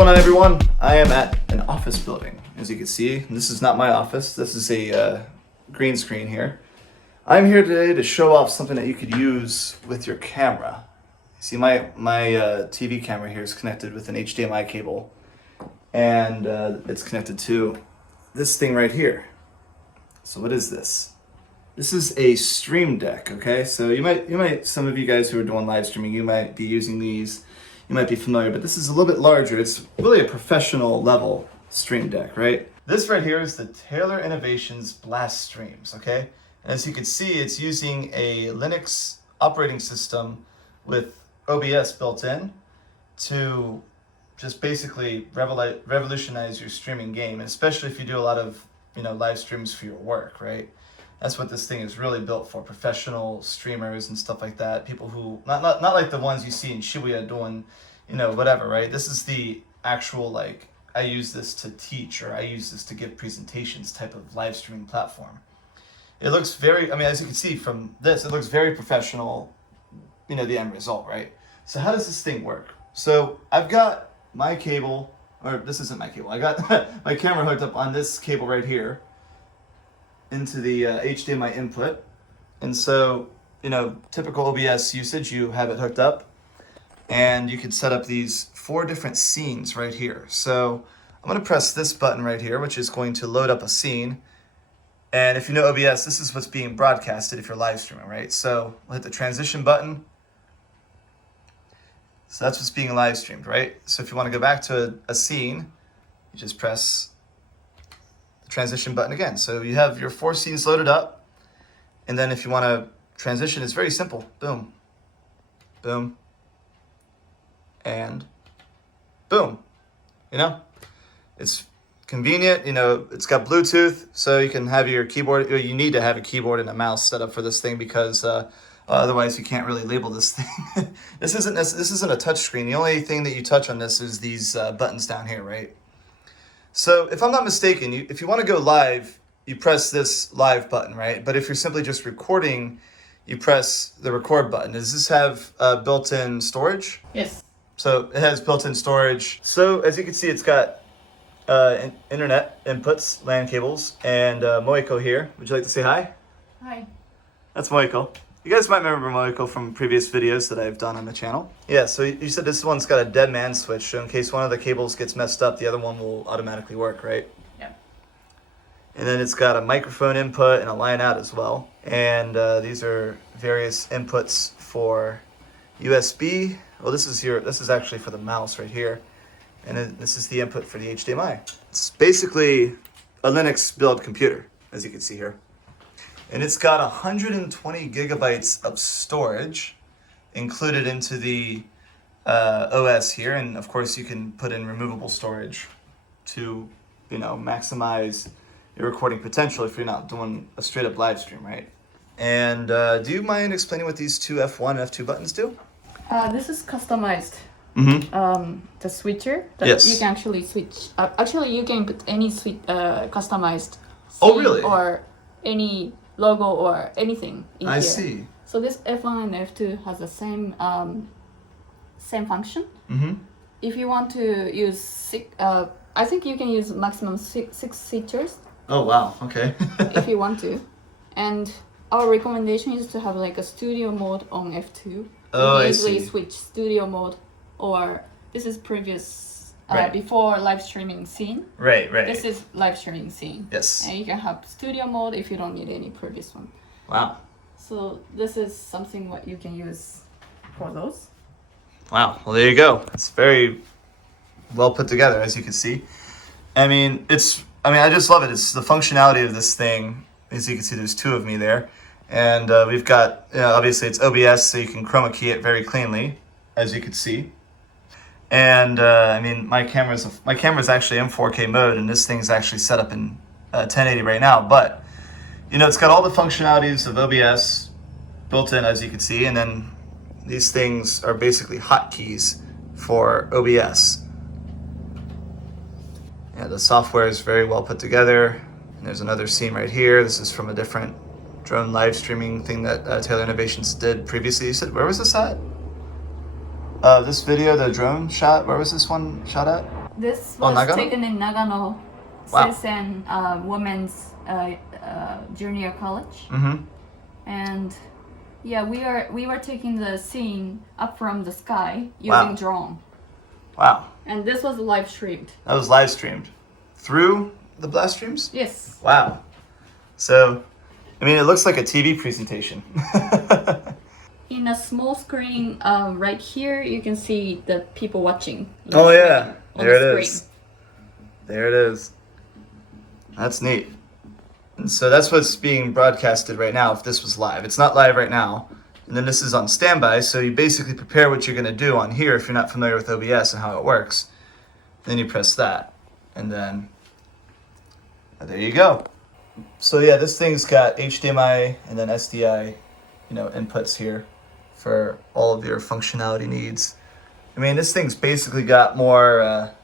going on, everyone? I am at an office building, as you can see. This is not my office. This is a green screen here. I'm here today to show off something that you could use with your camera. See, my TV camera here is connected with an HDMI cable, and it's connected to this thing right here. So what is this? This is a Streamdeck, okay? So you might, some of you guys who are doing live streaming, you might be using these. You might be familiar, but this is a little bit larger. It's really a professional level Streamdeck, right? This right here is the Tailor Innovations Blastreams, okay? And as you can see, it's using a Linux operating system with OBS built in to just basically revolutionize your streaming game, and especially if you do a lot of live streams for your work, right? That's what this thing is really built for, professional streamers and stuff like that. People who, not like the ones you see in Shibuya doing, whatever, right? This is the actual, like, I use this to teach or I use this to give presentations type of live streaming platform. It looks very, as you can see from this, it looks very professional, the end result, right? So how does this thing work? So I've got my cable, or this isn't my cable, I got my camera hooked up on this cable right here into the HDMI input. And so, typical OBS usage, you have it hooked up and you can set up these 4 different scenes right here. So I'm gonna press this button right here, which is going to load up a scene. And if you know OBS, this is what's being broadcasted if you're live streaming, right? So we'll hit the transition button. So that's what's being live streamed, right? So if you wanna go back to a scene, you just press transition button again. So you have your 4 scenes loaded up, and then if you want to transition, it's very simple. Boom, boom, and boom. It's convenient. It's got Bluetooth, so you can have your keyboard. You need to have a keyboard and a mouse set up for this thing because otherwise you can't really label this thing. This isn't a touch screen. The only thing that you touch on this is these buttons down here, right? So if I'm not mistaken, if you want to go live, you press this live button, right? But if you're simply just recording, you press the record button. Does this have built-in storage? Yes. So it has built-in storage. So as you can see, it's got internet inputs, LAN cables, and Moiko here. Would you like to say hi? Hi. That's Moiko. You guys might remember Moiko from previous videos that I've done on the channel. Yeah, so you said this one's got a dead man switch, so in case one of the cables gets messed up, the other one will automatically work, right? Yeah. And then it's got a microphone input and a line out as well. And these are various inputs for USB. Well, this is actually for the mouse right here. And then this is the input for the HDMI. It's basically a Linux build computer, as you can see here. And it's got 120 gigabytes of storage included into the OS here. And of course you can put in removable storage to, maximize your recording potential if you're not doing a straight up live stream, right? And do you mind explaining what these two F1 and F2 buttons do? This is customized. Mm-hmm. The switcher that Yes. you can actually switch. Actually, you can put any customized Oh, scene really? or any logo or anything in I here. see. So this F1 and F2 has the same function. Mm-hmm. If you want to use I think you can use maximum six features Oh, wow. Okay. if you want to. And our recommendation is to have like a studio mode on F2. Oh, You I easily see. switch studio mode, or this is previous Right. before live streaming scene. Right. This is live streaming scene. Yes. And you can have studio mode if you don't need any previous one. Wow. So this is something what you can use for those. Wow. Well, there you go. It's very well put together, as you can see. I just love it. It's the functionality of this thing. As you can see, there's 2 of me there. And we've got, obviously it's OBS, so you can chroma key it very cleanly, as you can see. And my camera's actually in 4K mode, and this thing's actually set up in 1080 right now. But it's got all the functionalities of OBS built in, as you can see, and then these things are basically hotkeys for OBS. Yeah, the software is very well put together. And there's another scene right here. This is from a different drone live streaming thing that Tailor Innovations did previously. You said, where was this at? This video, the drone shot, where was this one shot at? This Oh, was Nagano? taken in Nagano Wow. Seisen Women's Junior College. Mm-hmm. And yeah, we were taking the scene up from the sky using Wow. drone. Wow. And this was live streamed. That was live streamed through the Blastreams? Yes. Wow. So, I mean, it looks like a TV presentation. In a small screen right here, you can see the people watching. Oh yeah, on there the it is. screen. There it is. That's neat. And so that's what's being broadcasted right now if this was live. It's not live right now. And then this is on standby, so you basically prepare what you're going to do on here if you're not familiar with OBS and how it works. Then you press that. And then there you go. So yeah, this thing's got HDMI and then SDI, inputs here for all of your functionality needs. I mean, this thing's basically got more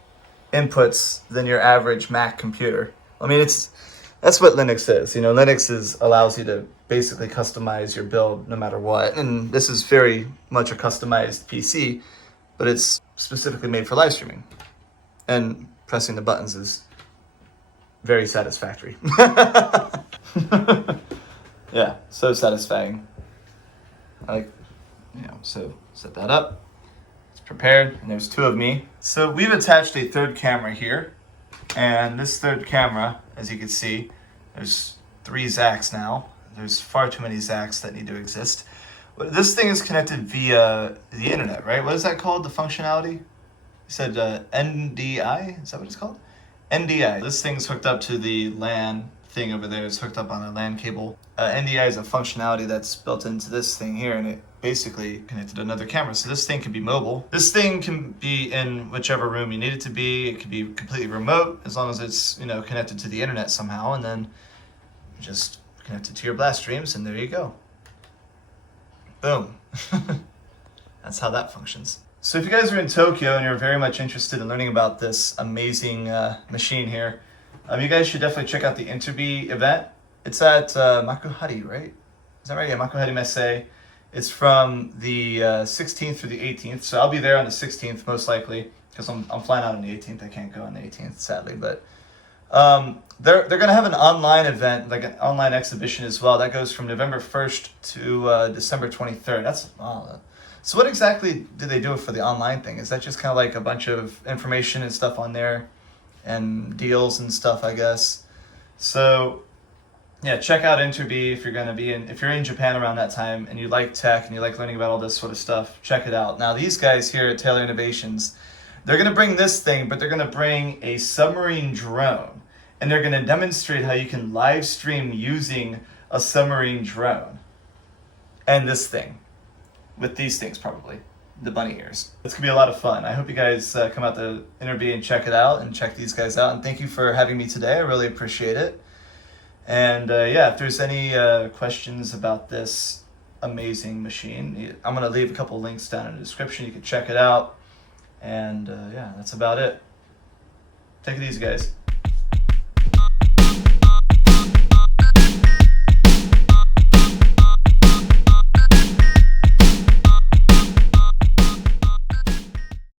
inputs than your average Mac computer. I mean, that's what Linux is. Linux allows you to basically customize your build no matter what. And this is very much a customized PC, but it's specifically made for live streaming. And pressing the buttons is very satisfactory. Yeah, so satisfying. So set that up. It's prepared, and there's two of me. So we've attached a third camera here, and this third camera, as you can see, there's 3 Zacks now. There's far too many Zacks that need to exist. But this thing is connected via the internet, right? What is that called, the functionality? You said NDI? Is that what it's called? NDI. This thing's hooked up to the LAN thing over there. It's hooked up on a LAN cable. NDI is a functionality that's built into this thing here, and it basically connected to another camera. So this thing can be mobile. This thing can be in whichever room you need it to be. It can be completely remote as long as it's connected to the internet somehow, and then just connect it to your Blastreams, and there you go. Boom. That's how that functions. So if you guys are in Tokyo and you're very much interested in learning about this amazing machine here, you guys should definitely check out the Interbi event. It's at Makuhari, right? Is that right? Yeah, Makuhari Messe. It's from the 16th through the 18th. So I'll be there on the 16th most likely because I'm flying out on the 18th. I can't go on the 18th, sadly. But they're going to have an online event, like an online exhibition as well. That goes from November 1st to December 23rd. So what exactly do they do for the online thing? Is that just kind of like a bunch of information and stuff on there and deals and stuff, I guess? So yeah, check out Interbi if you're in Japan around that time and you like tech and you like learning about all this sort of stuff, check it out. Now these guys here at Tailor Innovations, they're going to bring this thing, but they're going to bring a submarine drone, and they're going to demonstrate how you can live stream using a submarine drone and this thing. With these things, probably. The bunny ears. It's going to be a lot of fun. I hope you guys come out to Interbi and check it out and check these guys out. And thank you for having me today. I really appreciate it. And yeah, if there's any questions about this amazing machine, I'm going to leave a couple links down in the description. You can check it out. And yeah, that's about it. Take it easy, guys.